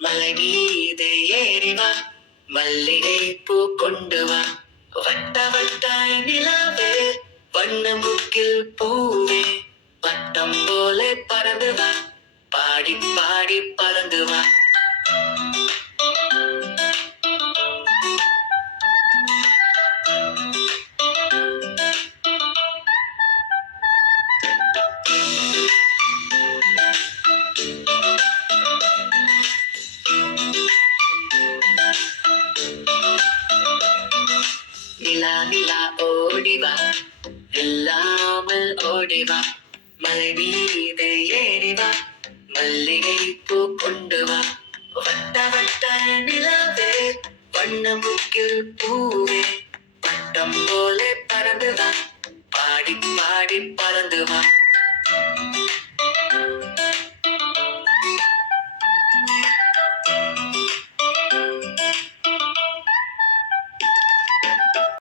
மலை மீது ஏறி வா, மல்லிகை பூ கொண்டு வா, வட்ட வட்ட நிலாவே, வண்ண மூக்கில் பூவே, பட்டம் போல பறந்து வா, பாடி பாடி பறந்து வா. நிலா நிலா ஓடிவா, இல்லாமல் ஓடிவா, மலை மீது ஏறிவா, மல்லிகை பூ கொண்டு வா, வட்ட வட்ட நிலாவே, வண்ண மூக்கில் பூவே, பட்டம் போல பறந்து வா, பாடி பாடி பறந்து வா.